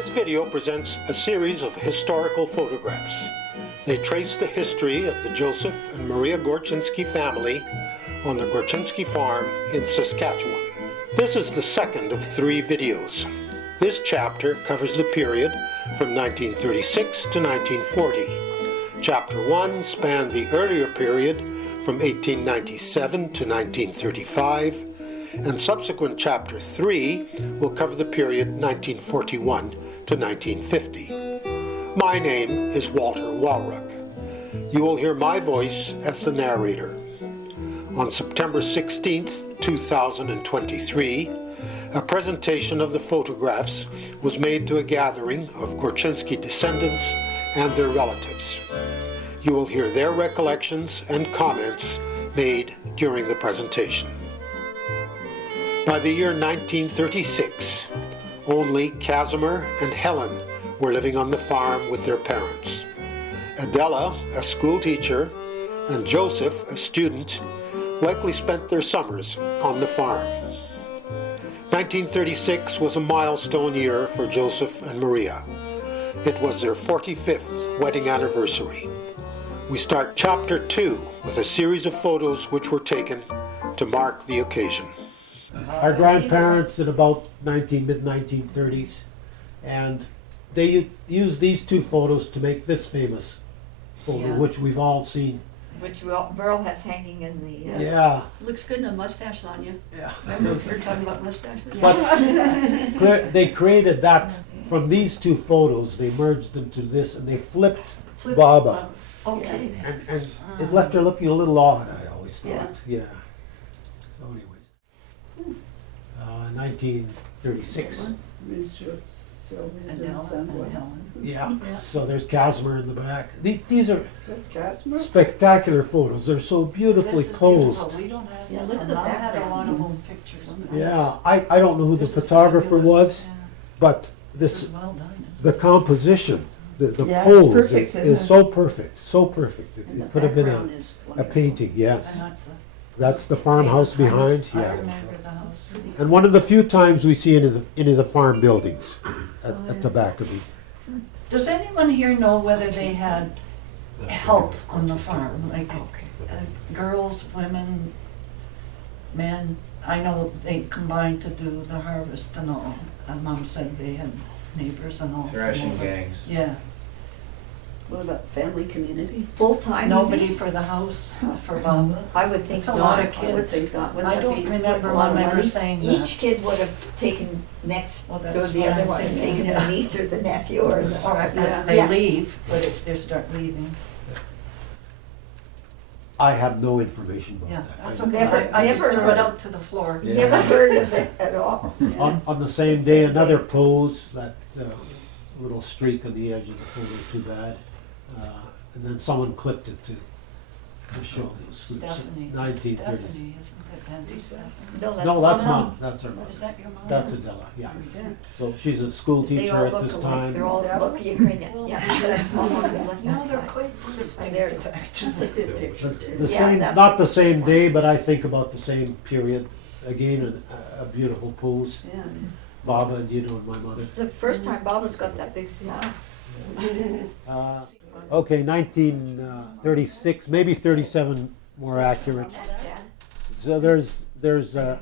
This video presents a series of historical photographs. They trace the history of the Joseph and Maria Gorchynski family on the Gorchynski farm in Saskatchewan. This is the second of 3 videos. This chapter covers the period from 1936 to 1940. Chapter 1 spanned the earlier period from 1897 to 1935, and subsequent Chapter 3 will cover the period 1941 to 1950. My name is Walter Walruck. You will hear my voice as the narrator. On September 16, 2023, a presentation of the photographs was made to a gathering of Gorchynski descendants and their relatives. You will hear their recollections and comments made during the presentation. By the year 1936, only Casimir and Helen were living on the farm with their parents. Adela, a school teacher, and Joseph, a student, likely spent their summers on the farm. 1936 was a milestone year for Joseph and Maria. It was their 45th wedding anniversary. We start Chapter 2 with a series of photos which were taken to mark the occasion. Our grandparents in about mid-1930s, and they used these 2 photos to make this famous photo, Yeah. which we've all seen. Which Merle has hanging in the... Yeah. Looks good in a mustache on you. Yeah. Remember we were talking about mustaches? But they created that from these 2 photos. They merged them to this, and they flipped Baba, Okay. and it left her looking a little odd. I always thought. Yeah. So, anyways, 1936. And Helen. Yeah. So there's Casimir in the back. These are That's Casimir? spectacular photos. They're so beautifully This is posed. beautiful. We don't have Yeah, this, look at and the Mom had a lot of background. old pictures. Yeah, I don't know who the This is photographer fabulous. was, Yeah. but This is this well done, isn't the composition, the Yeah, it's pose perfect, is isn't it? so perfect, so perfect. it? It could have been a painting, yes. And That's the farmhouse behind, I yeah. remember the house. And one of the few times we see any of the farm buildings at the back of it. Does anyone here know whether they had help on the farm? Like girls, women, men? I know they combined to do the harvest and all. And Mom said they had neighbors and all. Thrashing gangs. Yeah. What about family community? Full-time? Nobody for the house, for Baba. I would think It's a not. lot of I would kids. think not. Wouldn't I that don't be remember a lot of Mom ever money? saying that. Each kid would have taken next, Well, go that's to the what other I'm one and thinking, taken yeah. the niece or the nephew or the... Or as Yeah. they Yeah. leave, but if they start leaving. I have no information about Yeah, that. that's I- okay. Never- I just never threw heard. it out to the floor. Yeah. Never heard of it at all. On the same The day, same another day. pose, that little streak on the edge of the photo, too bad. And then someone clipped it to show those groups. Stephanie. 1930s. Stephanie, isn't it Auntie Stephanie? No, that's No, that's Mom. Mom, that's her mother. Is that your mom? That's Adela, yeah. Yeah. So she's a school They teacher all at look this alike. time. They're all look Ukrainian. Yeah, that's Mom on the No, left-hand they're side. quite distinct, there's- actually. That's a good picture The too. the Yeah, same, that's not the a same good day, but I think about the same period. Again, a beautiful pose. Yeah. Baba and you know my mother. It's the first time Baba's got that big smile. Okay, 1936, maybe 37 more accurate. So there's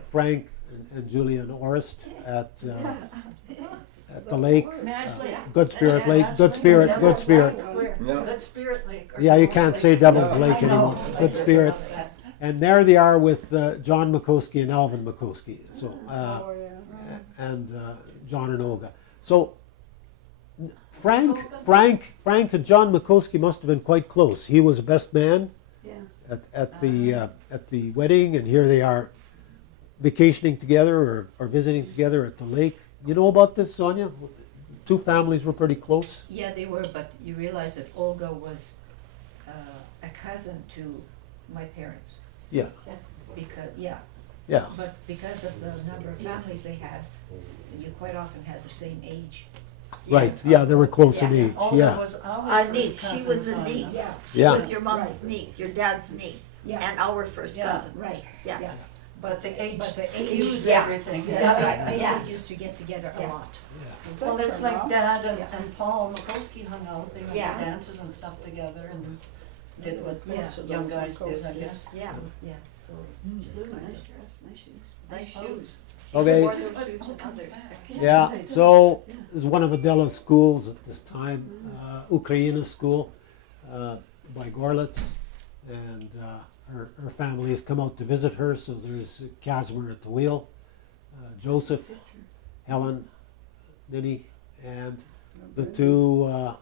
Frank and Julian Orest at the lake. Good Spirit Lake, Good Spirit, Good Spirit. No. Good Spirit Lake. or Yeah, you Devil's can't Lake. say Devil's I Lake know. anymore. Good Spirit. And there they are with John McCoskey and Alvin McCoskey. So Oh, yeah. and John and Olga. So Frank and John McCoskey must have been quite close. He was a best man Yeah. at the wedding, and here they are vacationing together or visiting together at the lake. You know about this, Sonia? 2 families were pretty close. Yeah, they were, but you realize that Olga was a cousin to my parents. Yeah, Because, yeah. but because of the number of families they had, you quite often had the same age. Right. Yeah, they were close in Yeah. age. Olga Yeah. was our A first niece, she cousin, was a Sonia. niece. Yeah. She Yeah. was your mom's niece, your dad's niece, Yeah. and our first Yeah. cousin. Right, Yeah. yeah. But the age But the age, skews yeah. everything. Yeah. That's right, right, yeah. they used to get together a Yeah. lot. Is Well, that it's for like now? Dad and, Yeah. and Paul Mikulski hung out, they went to Yeah. dances and stuff together and did what Yeah. young guys did, I guess. Yeah, Yeah, so just Ooh, kind nice of. dress, nice shoes. nice shoes. Okay. She wore those shoes and others. Yeah, so this is one of Adela's schools at this time, Ukraina school by Gorlitz, and her family has come out to visit her. So there's Casimir at the wheel, Joseph, Helen, Minnie, and the two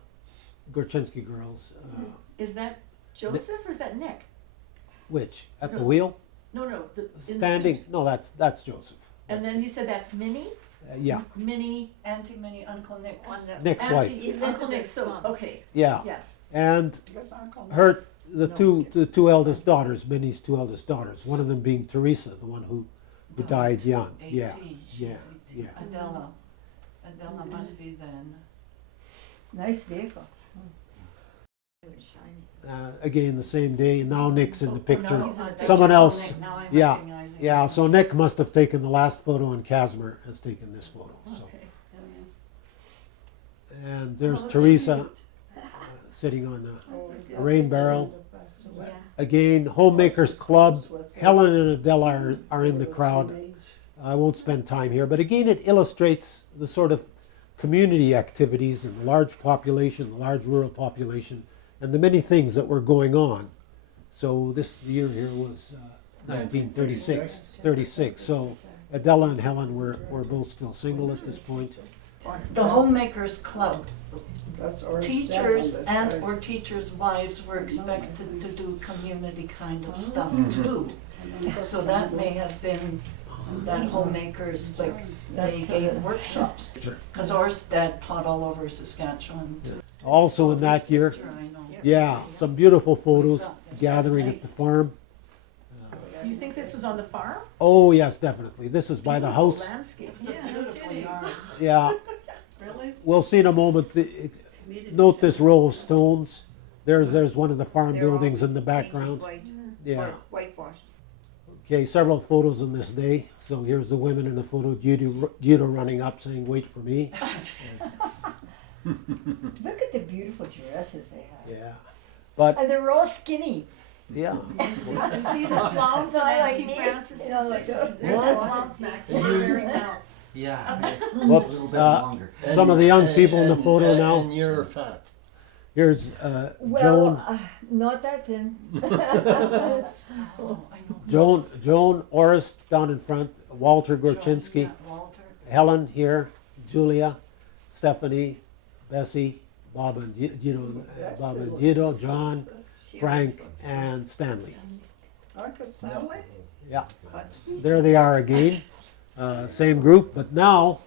Gorchynski girls. Is that Joseph or is that Nick? Which at the wheel, No, the in the standing? suit. No, that's Joseph. And then you said that's Minnie? Yeah, Minnie, Auntie Minnie, Uncle Nick's. On the, Nick's Auntie, wife. Uncle Nick, Elizabeth's so, mom. okay, Yeah, yes. and That's Uncle Nick. her the No. two eldest daughters, Minnie's two eldest daughters. One of them being Teresa, the one who died young. 18. Yeah, She's yeah, 18. yeah. Adela must be then. Nice vehicle. It was shiny. Again, the same day. Now Nick's in the Oh, picture. no, that's Someone Uncle else. Nick. Now I'm Yeah, recognizing yeah. him. So Nick must have taken the last photo, and Casimir has taken this photo. So, Okay. and there's Oh, Teresa sitting on Oh, a rain barrel. Yeah. Again, Homemakers Club. With her. Helen and Adela are in the crowd. Same age. I won't spend time here, but again, it illustrates the sort of community activities and the large population, the large rural population, and the many things that were going on. So this year here was 1936, 36. So Adela and Helen were both still single at this point. The Homemakers Club, That's orange teachers on this and side. or teachers' wives were expected to do community kind of stuff too. So that may have been that homemakers, like, they That's, gave workshops. Because Orsted taught all over Saskatchewan. Also in that year, Sure, I know. yeah, some beautiful photos gathering at the farm. You think this was on the farm? Oh yes, definitely. This is by the house. Landscape, It was a beautiful yard. Yeah, Really? we'll see in a moment. Note this row of stones. There's one of the farm They're buildings in always the painted background. white, Yeah. whitewashed. Okay, several photos on this day. So here's the women in the photo. Judo running up saying, "Wait for me." Look at the beautiful dresses they have. Yeah, but And they're all skinny. yeah, You see the flounce No, of like Auntie me. Francis? You know, like There's that. that flounce Max, you're wearing now. Yeah, a whoops. little bit longer. Some of the young people in the photo And now. you're fat. Here's Well, Joan, not that thin. Oh, I know. Joan Orist down in front. Walter Gorchynski, Yeah, Walter. Helen here, Julia, Stephanie, Bessie, Bob and Bob and Guido, John, Frank, and Stanley. Uncle Stanley? Yeah, there they are again. Same group, but now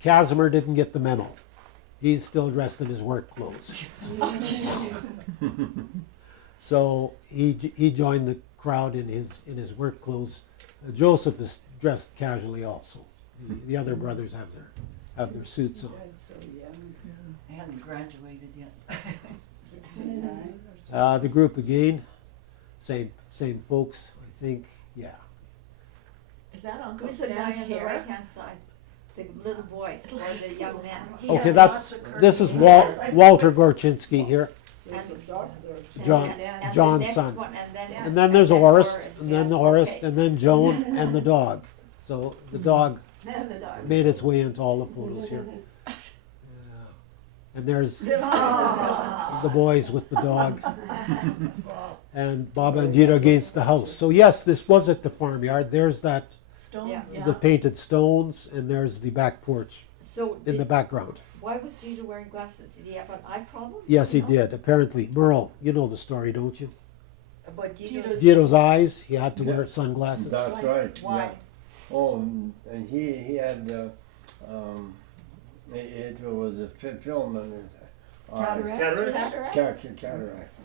Casimir didn't get the memo. He's still dressed in his work clothes. So he joined the crowd in his work clothes. Joseph is dressed casually also. The other brothers have their suits on. Died so young. They hadn't graduated yet. 59 or something. The group again, same folks, I think. Yeah. Is that Uncle Who's the guy Stan's on the hair? right-hand side? The little boys or the young man? He Okay, had that's lots of this is curly Walter Gorchynski here. There's a doctor. John- And John's the next son. one, And then there's Orist, and yeah, then Orist, okay. and then Joan, and the dog. So the dog And the dog. made its way into all the photos here. Yeah. And there's the boys with the dog. And Baba and Gita against the house. So yes, this was at the farmyard. There's that, Stone, Yeah. yeah. the painted stones, and there's the back porch So in the background. why was Jeter wearing glasses? Did he have an eye problem? Yes, he No? did, apparently. Merle, you know the story, don't you? But Jeter's- Gito's eyes, he had to wear sunglasses. That's right. Why? Yeah. Oh, and he had it was a film in his Cataracts? cataracts.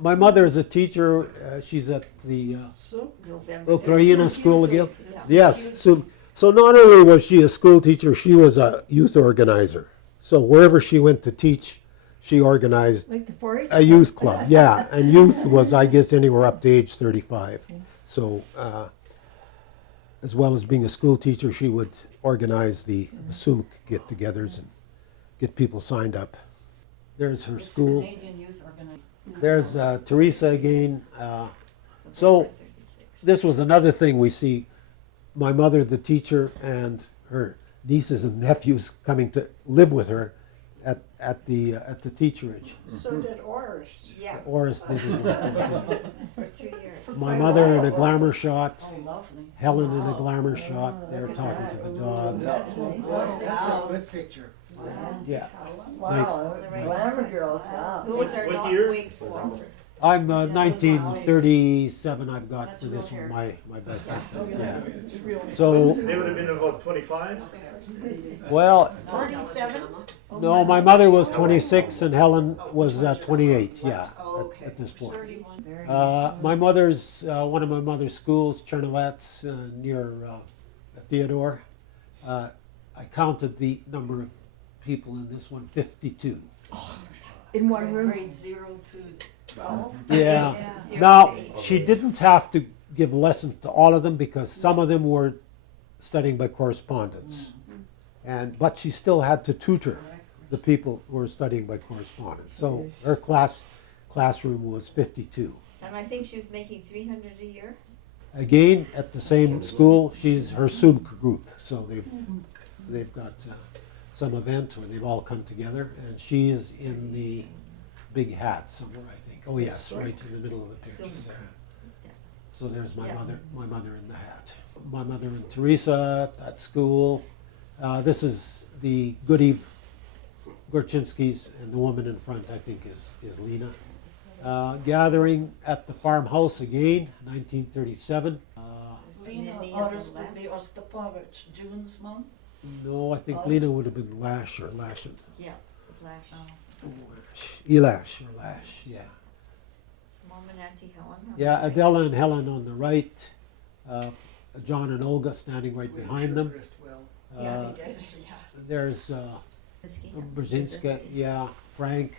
My mother is a teacher. She's at the So, November. Ukraina school again. Yeah. Yes. So not only was she a school teacher, she was a youth organizer. So wherever she went to teach, she organized Like the 4-H. a youth club. Yeah, and youth was, I guess, anywhere up to age 35. So, as well as being a school teacher, she would organize the SUMC get-togethers and get people signed up. There's her It's school. Canadian Youth Organization. There's Teresa again. So this was another thing we see. My mother, the teacher, and her nieces and nephews coming to live with her at the teacherage. So did Oris. Yeah, Oris did it. for 2 years. My mother in a glamour shot. Oh, lovely. Helen in a glamour shot. They're talking to the dog. That's nice. Wow. Good picture. Yeah. Wow, The right glamour side. girls, wow. Those are What not year? wigs, Walter. I'm 1937. I've got for this one my best estimate. Yeah. So They would have been about 25? well, 47? no, my mother was 26 and Helen was 28. Yeah, at this point. 31. Very My mother's one of my mother's schools, Chernovets, near Theodore. I counted the number of people in this one, 52. In one room. Grade 0 to 12. Yeah. Zero Now to eight. she didn't have to give lessons to all of them because some of them were studying by correspondence, but she still had to tutor the people who were studying by correspondence. So her classroom was 52. And I think she was making 300 a year. Again, at the same school, she's her SUMC group. So they've got some event when they've all come together, and she is in the big hat somewhere, I think. Oh yes, right in the middle of the picture SUMC. there. So there's my Yeah. mother in the hat. My mother and Teresa at school. This is the Goody Gorchynskis, and the woman in front, I think, is Lena. Gathering at the farmhouse again, 1937. Lena And the other Orestuli Ostapovich, June's mom. No, I think Lena would have been Lash or Lashin. Yeah, Lash. Elash or Lash, yeah. It's Mom and Auntie Helen. on Yeah, the right. Adela and Helen on the right. John and Olga standing right behind them. Yeah, they did, yeah. There's Brzezinski. Brzezinska, yeah, Frank,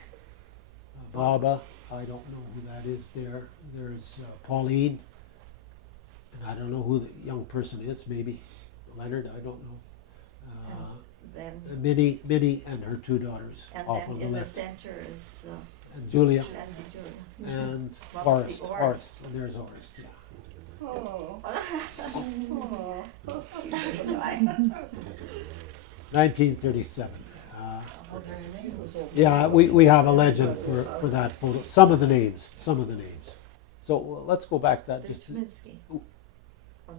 Baba, I don't know who that is there. There's Pauline, and I don't know who the young person is, maybe Leonard, I don't know. Then, Minnie and her two daughters and off then on the in the left. center is And Julia Auntie Julia. and Mom, Forrest, see Orest. Forrest, and there's Forrest, yeah. Oh. 1937. Oh, their names. Yeah, we have a legend for that photo. Some of the names. So let's go back to that. The Just Chminsky. Ooh. Oh, no.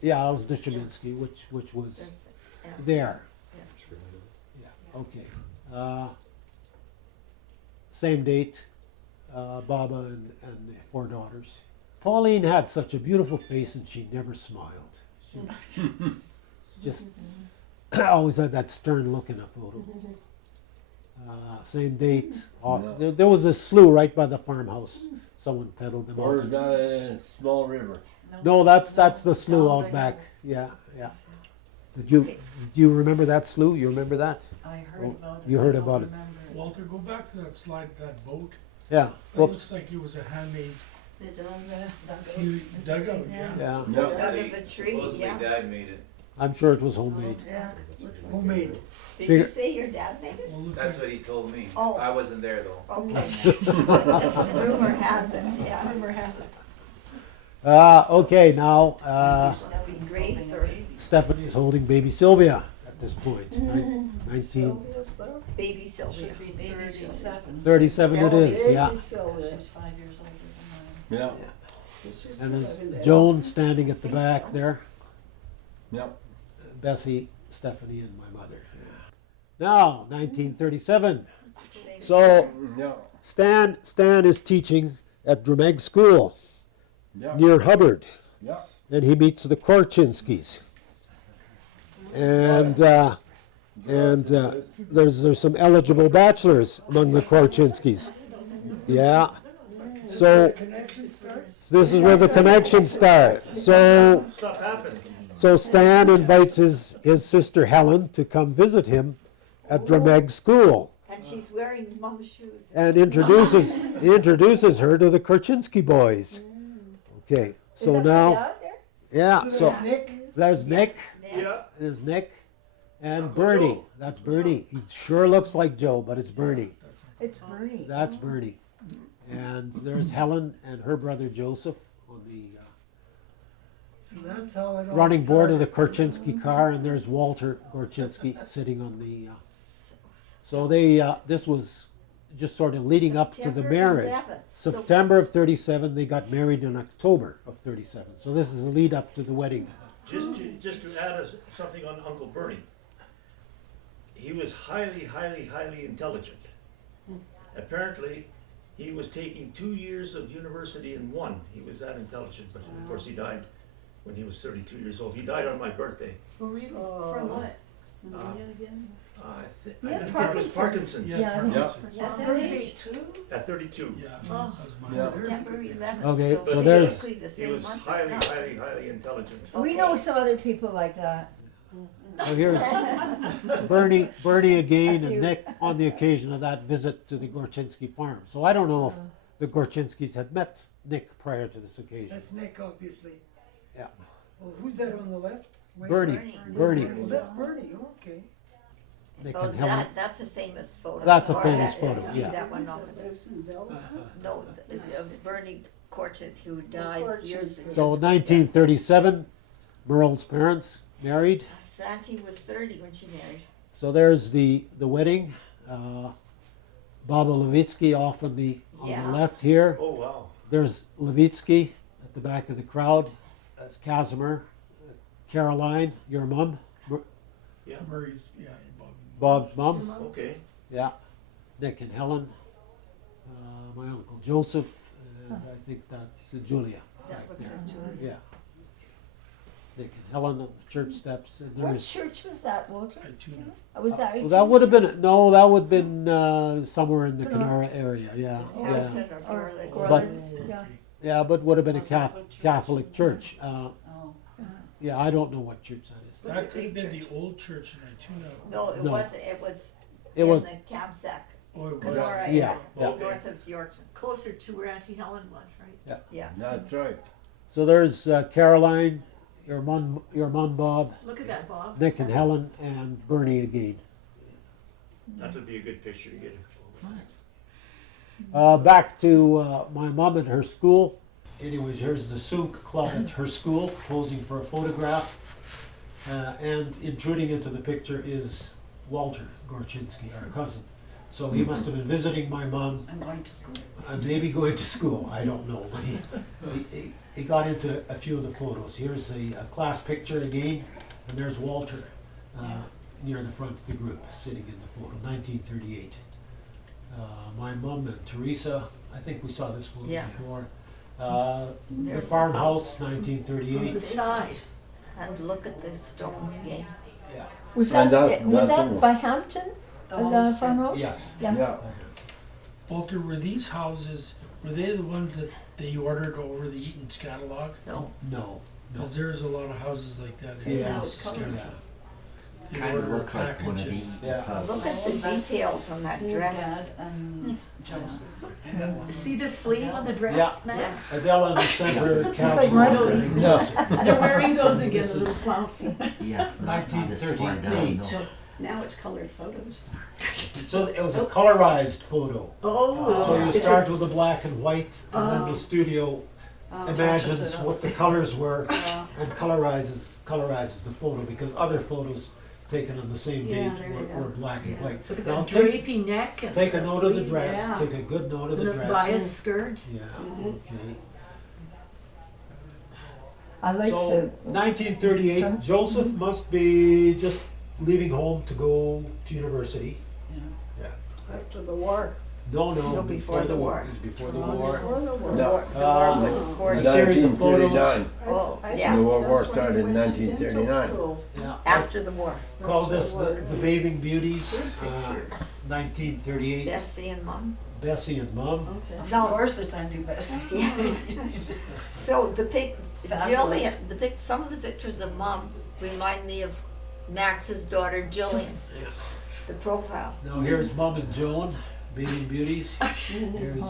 yeah, it was Dushinsky, which was That's- yeah. there. Yeah. Okay. Same date. Baba and the four daughters. Pauline had such a beautiful face, and she never smiled. She just always had that stern look in a photo. Same date. There was a slough right by the farmhouse. Someone peddled them Or out. is that a small river? No, that's the slough No, out they back. have- Yeah, yeah. Do you remember that slough? You remember that? I heard Oh, about it. you heard I don't about it. remember it. Walter, go back to that slide, that boat. Yeah. That Well, looks like it was a handmade Yeah. dugout, yeah. yeah. Out of a tree, Supposedly yeah. Dad made it. I'm sure it was homemade. Yeah. Homemade. Did Figure- you say your dad made it? Well, look That's at- what he told me. Oh. I wasn't there though. Okay. Rumor has it, yeah. Rumor has it. Okay, now That'd be Grace or Stephanie's holding baby Sylvia at this point. 1937 Sylvia's there. baby Sylvia. Should be 37. it is, yeah. Baby Sylvia. She's 5 years older than Yeah. She's And living there's there. Joan standing at the back there. Yep. Bessie, Stephanie, and my mother. Now, 1937. Same So Yeah. Stan is teaching at Drameg School Yeah. near Hubbard, Yeah. and he meets the Gorchynskis. And there's some eligible bachelors among the Gorchynskis. Yeah. So this is where the connection starts. So Stuff happens. Stan invites his sister Helen to come visit him at Drameg School And she's wearing mom's shoes. and introduces her to the Gorchynski boys. Okay, So now, yeah, so Nick? there's Nick, Yeah. there's Nick, and Uncle Bernie. Joe. That's Bernie. He sure looks like Joe, but it's Bernie. It's Bernie. That's Bernie. And there's Helen and her brother Joseph on the So that's how it all running board of the started. Gorchynski car, and there's Walter Gorchynski sitting on the. So they, this was just sort of leading up to the September marriage. 11th. So- September of 37, they got married in October of 37. So this is a lead up to the wedding. Just to add something on Uncle Bernie. He was highly intelligent. Apparently, he was taking 2 years of university in one. He was that intelligent, but of course he died when he was 32 years old. He died on my birthday. Oh, really? From what? Uh, Pneumonia again? I Yeah, think it was Parkinson's. Yeah. Yeah. At 32. Yeah, Oh. that was my Yeah. September 11th. Okay, so so there's- basically the He same was month as highly now. intelligent. We know some other people like that. So here's Bernie again, A few. and Nick on the occasion of that visit to the Gorchynski farm. So I don't know if the Gorchynskis had met Nick prior to this occasion. That's Nick, obviously. Yeah. Well, who's that on the left? Wait, Bernie, Bernie. Bernie, Well, that's Bernie, okay. Nick Oh, and Helen. that's a famous photo. That's a Or famous that- photo, see yeah. that one over there? Lives in Delaware? No, Bernie Gorchynski, who died years ago. So 1937, Merle's parents married. Santi was 30 when she married. So there's the wedding. Baba Levitsky off on the Yeah. left here. Oh, wow. There's Levitsky at the back of the crowd. That's Casimir, Caroline, your mom, Yeah, Murray's, yeah, Bob's mom. okay. Yeah, Nick and Helen. My uncle Joseph, and I think that's Julia. That right looks there. like Julia. Yeah. Nick and Helen on the church steps, and What there's. church was that, Walter? I too know. Was that? Well, that would have been no. That would have been somewhere in the Kenora area. Yeah, yeah, Hamilton or Or Gorlitz. Gorlitz, Oh, yeah. okay. yeah. But would have been a Catholic church. Oh, Yeah, I don't know what church that is. Was That it could have big been church? the old church, and I too know. No, it No. wasn't. It was It in was the Kamsack, Oh, it was. Kenora Yeah, area, yeah. Okay. north of Yorkton. Closer to where Auntie Helen was, right? Yeah. That's right. so. There's Caroline, your mom, Bob, Look at that, Bob. Nick and Helen, and Bernie again. That would be a good picture to get. Back to my mom and her school. Anyways, here's the Souk Club at her school, posing for a photograph. And intruding into the picture is Walter Gorchynski, our cousin. So he must have been visiting my mom I'm going to school. and maybe going to school, I don't know. But he got into a few of the photos. Here's a class picture again, and there's Walter near the front of the group, sitting in the photo, 1938. My mom and Teresa, I think we saw this photo Yeah. before. The There's the farmhouse, The 1938. side. And look at the stones again. Yeah. Was And that, was that's that the- by Hampton? The The homestead. farmhouse? Yes. Yeah. Yeah. Walter, were these houses, were they the ones that they ordered over the Eaton's catalog? No. No. Because there's a lot of houses like that in Yeah. Saskatchewan. They Kind of order a look like one of package these. and- Yeah. Look at the details on that dress. Dad and Joseph. See the sleeve on the dress, Yeah. Max? Adela in the center, Looks like my Catherine. Yeah. They're wearing those again, a little flouncy. Yeah, not as far down though. Now it's colored photos. So it was a colorized photo. Oh. So you it start was- with the black and white, and then the studio Touches imagines it up. what the colors were and colorizes the photo, because other photos taken on the same Yeah, date there you were go. black and white. Look at Now that take, drapey neck and take a the note of the sleeves, dress, yeah. take a good note of the And this dress. bias skirt. Yeah, okay. I like So, 1938, Sorry? Joseph must be just leaving home to go to university. After the war. No, No, before the war. It was before the war. Before the war. The No. war, the war was A 40. series of photos. 1939. Oh, I yeah. The World War That's when started we in went to dental 1939. school. Yeah. After the war. Called this the Bathing Beauties, 1938. Bessie and Mom. Bessie and Mom. Okay. Of No. course it's anti-Bessie. So the Fabulous. Jillian, some of the pictures of Mom remind me of Max's daughter Jillian. The profile. Now here's Mom and Joan, Bathing Beauties. Here's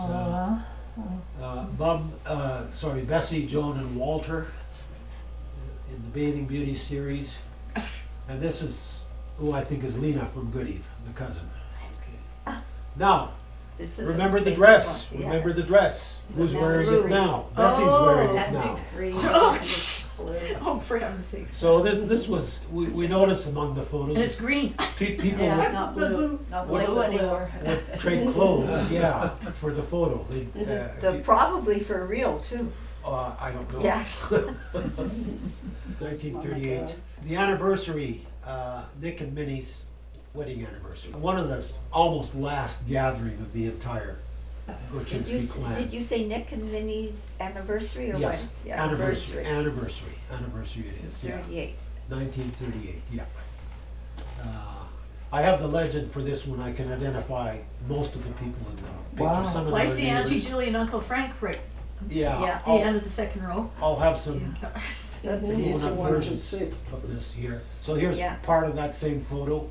Bessie, Joan, and Walter in the Bathing Beauty series. And this is who I think is Lena from Good Eve, the cousin. Now, This is a remember the famous dress. one, yeah. Remember the dress. Who's wearing it now? Oh, Bessie's wearing it Antique now. green. Oh, for heaven's sakes. So this was, we noticed among the photos. And it's green. People Yeah, not blue, not blue anymore. would trade clothes, yeah, for the photo. Probably for real too. I don't know. Yes. 1938. The anniversary, Nick and Minnie's wedding anniversary. One of the almost last gathering of the entire Gorchynski clan. Did you say Nick and Minnie's anniversary or Yes, when? Yeah, anniversary it is, yeah. 38. 1938, yeah. I have the legend for this one. I can identify most of the people in the picture. Wow. Some of Well, I them are see Auntie neighbors. Julie and Uncle Frank right Yeah, Yeah. at the end of the second row. I'll have some That's an easy grown-up one to versions see. of this here. So here's Yeah. part of that same photo.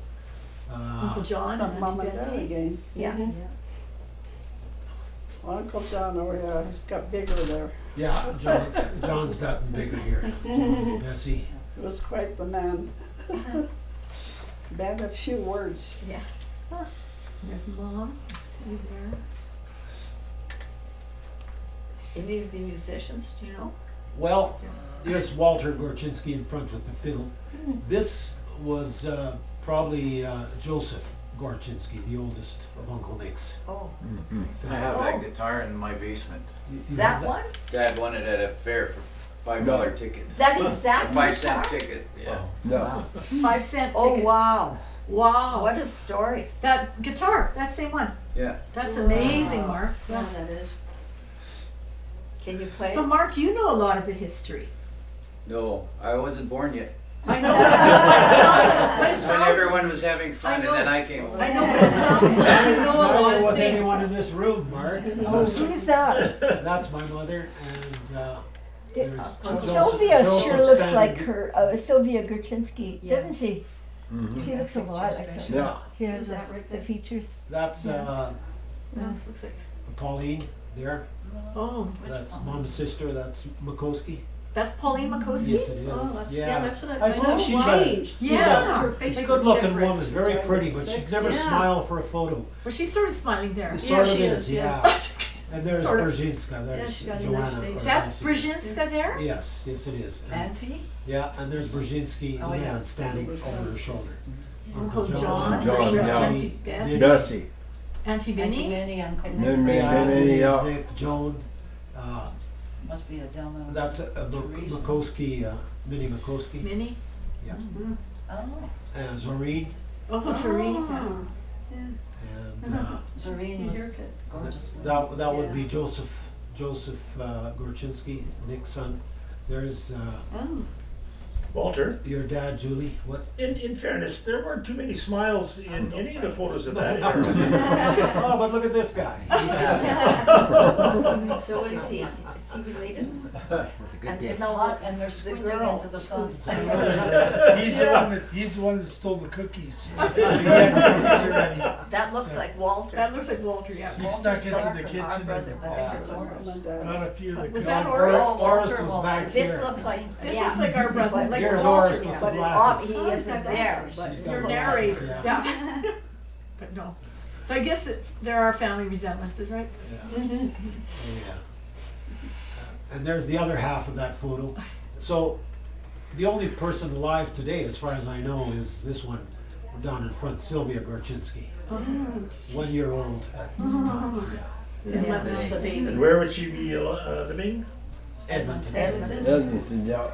Uncle John Some and mom Auntie and dad Bessie. again. Yeah. Well, Uncle John over here, he's got bigger there. Yeah, John's gotten bigger here. Bessie. He was quite the man. Bad a few words. Yeah. There's Mom. See there. Any of the musicians, do you know? Well, here's Walter Gorchynski in front with the fiddle. This was probably Joseph Gorchynski, the oldest of Uncle Nick's. Oh, I have that guitar in my basement. You that have one? Dad won it at a fair for $5 ticket. That A exact 5-cent guitar? ticket, yeah. No. 5-cent Oh, ticket. wow. Wow. What a story. That guitar, that same one. Yeah. That's amazing, Mark. Yeah, Yeah. that is. Can you play? So Mark, you know a lot of the history. No, I wasn't born yet. I know. But This it is when sounds everyone was having fun, I and know. then I came along. I know, but it sounds like you know a Not lot there of was things. anyone in this room, Mark. Oh, who's that? That's my mother, and there's Sylvia Joseph sure looks standing- like her, Sylvia Gorchynski, Yeah. doesn't she? She looks a lot like Pictures, her. Yeah. She has Is that right the there? features. That's No, this looks like. Pauline there. Oh, That's Mom's sister. That's Makoski. that's Pauline Makoski. Yes, it is. Oh, that's, yeah. yeah, that's what I said know. she's Changed. Yeah. Her face a looks good-looking different. woman, very pretty, but she'd never Yeah. smile for a photo. Well, she's sort of smiling there. It Yeah, sort of she is, is, yeah. And there's Sort of. Brzezinska. There's she's got a Joanna. nice face. That's Brzezinski. Brzezinska there. Yes, yes, it is. And- Auntie? yeah, and there's Brzezinski, Oh, the yeah. man standing over her shoulder. Uncle John. John, yeah. Auntie Bessie. Bessie. Auntie Auntie Minnie. Minnie, Uncle Nick. Minnie. Yeah, yeah. Nick, Joan. Must be Adele. That's Teresa. Makoski, Minnie Makoski. Minnie. Yeah. Oh, Zorine. Oh, Serene. Yeah. And Zorine was gorgeous. that would be Joseph Gorchynski, Nick's son. There's Walter, your dad, Julie. What? in fairness, there weren't too many smiles in any of the photos of that Not era. too many. Oh, but look at this guy. So is he related? That's a good And dance. it's No, not, and they're squinting girl. into the sun. He's the one that stole the cookies. He had cookies already. that looks like Walter. That looks like Walter. Yeah. He snuck into Darker the than kitchen our brother, and but I think it's ours. got a few of the Was cookies. that Forrest Walter, was Walter. back This here. looks like, This yeah. looks like our brother. But like Here's Walter, Horace with the but glasses. he isn't there, but She's got Your glasses, narrator. yeah. Yeah. But no. So I guess that there are family resemblances, right? Yeah. And there's the other half of that photo. So the only person alive today, as far as I know, is this one down in front, Sylvia Gorchynski. 1 year old at this time. Yeah. There's the baby. And where would she be living? Edmonton. Edmonton, yeah.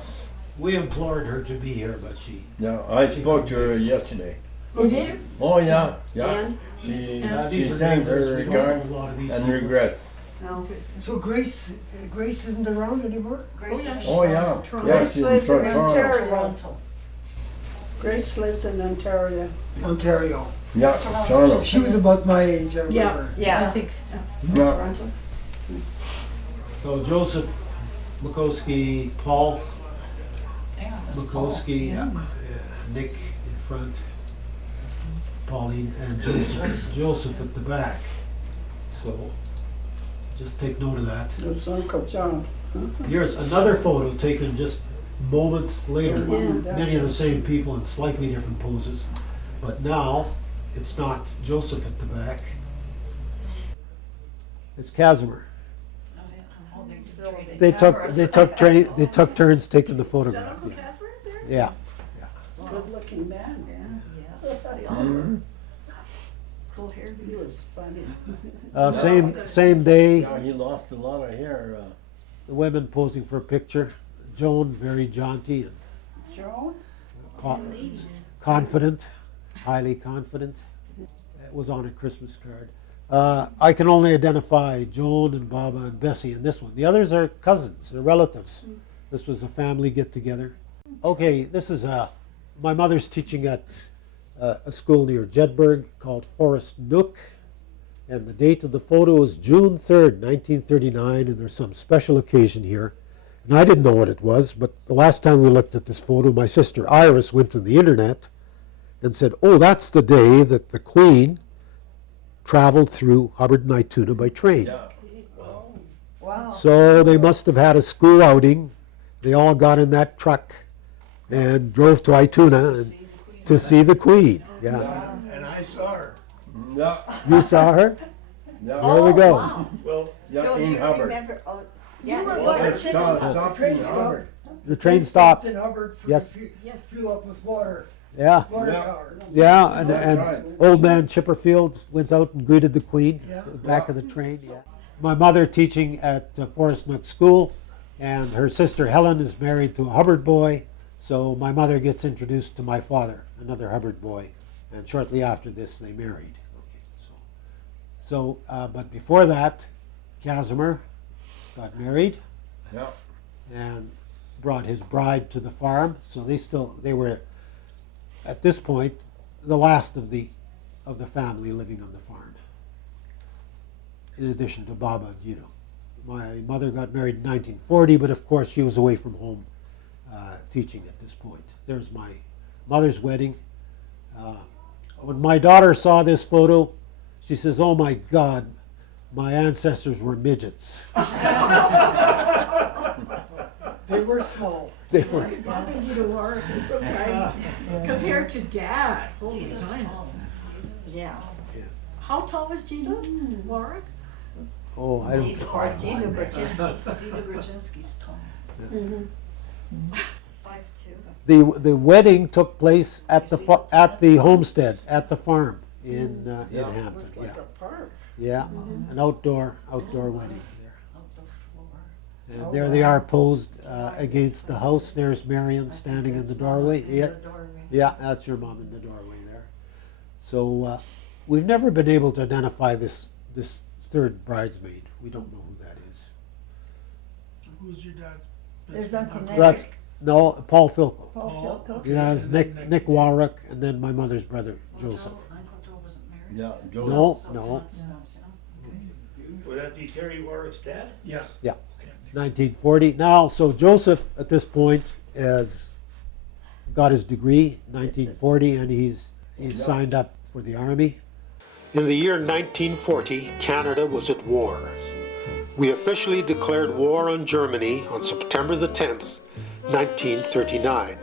We implored her to be here, but she. Yeah, I spoke to her yesterday. You did? Oh, yeah, yeah. And? She These are sends her neighbors. We don't know regards a lot of these and people. regrets. So Grace isn't around anymore? Grace is Oh, yeah. Toronto. Yeah, Grace she's in lives in Toronto. Ontario. Toronto. Grace lives in Ontario. Ontario. Yeah, Toronto. Toronto. She was about my age, I Yeah. remember. Yeah. I think. Yeah. So Joseph Makoski, Paul Yeah, that's Paul. Makoski, Nick in front, Pauline, and Joseph at the back. So just take note of that. It was Uncle John. Here's another photo taken just moments later. Yeah. Many of the same people in slightly different poses. But now, it's not Joseph at the back. It's Casimir. They took turns taking the Is that photograph. Uncle Casper there? Yeah. Good looking man. They all were. Cool hair. He was funny. Same day, Yeah, he lost a lot of hair. the women posing for a picture. Joan, very jaunty and Joan? confident, highly confident. It was on a Christmas card. I can only identify Joan and Baba and Bessie in this one. The others are cousins, they're relatives. This was a family get-together. Okay, this is my mother's teaching at a school near Jedburgh called Forest Nook. And the date of the photo is June 3rd, 1939, and there's some special occasion here. And I didn't know what it was, but the last time we looked at this photo, my sister Iris went to the internet and said, oh, that's the day that the Queen traveled through Hubbard and Ituna by train. Yeah. Wow. So they must have had a school outing. They all got in that truck and drove to Ituna and to see the Queen. Yeah. And I saw her. Yeah. You saw her? Yeah. There we go. Wow. Well, Yeah, Joe, do in you Hubbard. remember? Oh, yeah. were you watching. were- Stop Train in stopped. Hubbard. The train stopped. in Hubbard for Yes. Yes. fuel up with water Yeah. Yeah. power. Yeah, and That's right. old man Chipperfield went out and greeted the Queen Yeah. at the back of the train. Yeah. My mother teaching at Forest Nook School, and her sister Helen is married to a Hubbard boy, so my mother gets introduced to my father, another Hubbard boy, and shortly after this they married. But before that, Casimir got married Yeah. and brought his bride to the farm, so they were at this point the last of the family living on the farm, in addition to Baba and Guido. My mother got married in 1940, but of course she was away from home teaching at this point. There's my mother's wedding. When my daughter saw this photo, she says, oh my God, my ancestors were midgets. They were small. They were. Bobby Guido Warwick is so tiny compared to Dad. Holy kindness. Yeah. How tall was Gina Warwick? Oh, I don't. Gina Gorchynski. Dita Gorchynski's tall. 5'2". The wedding took place at the homestead, at the farm in Hampton. It's like a park. Yeah, an outdoor wedding there. Out the floor. And there they are posed against the house. There's Miriam standing in the doorway. In Yeah, the doorway. yeah, that's your mom in the doorway there. So we've never been able to identify this third bridesmaid. We don't know who that is. Who's your dad? There's Uncle Nick. That's no Paul Philco. Paul Philco. Yeah, it's Nick Warwick, and then my mother's brother Joseph. Uncle Joe wasn't married. Yeah. Joe. No, So no. it's not- okay. would that be Terry Warwick's dad? Yeah. Yeah, 1940. Now, so Joseph at this point has got his degree, 1940, and he's signed up for the army. In the year 1940, Canada was at war. We officially declared war on Germany on September the 10th, 1939.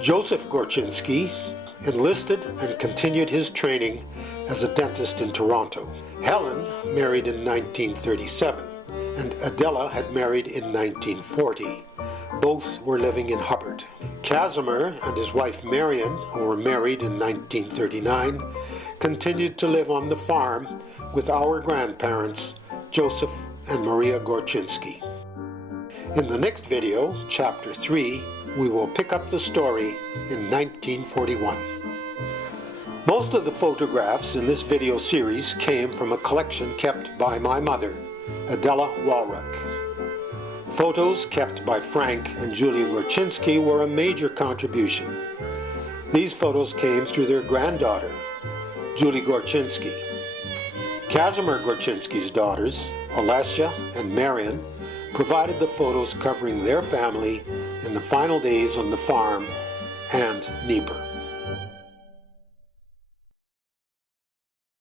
Joseph Gorchynski enlisted and continued his training as a dentist in Toronto. Helen married in 1937, and Adela had married in 1940. Both were living in Hubbard. Casimir and his wife Marion, who were married in 1939, continued to live on the farm with our grandparents, Joseph and Maria Gorchynski. In the next video, Chapter 3, we will pick up the story in 1941. Most of the photographs in this video series came from a collection kept by my mother, Adela Walrick. Photos kept by Frank and Julia Gorchynski were a major contribution. These photos came through their granddaughter, Julie Gorchynski. Casimir Gorchynski's daughters, Alessia and Marion, provided the photos covering their family in the final days on the farm and Nieper.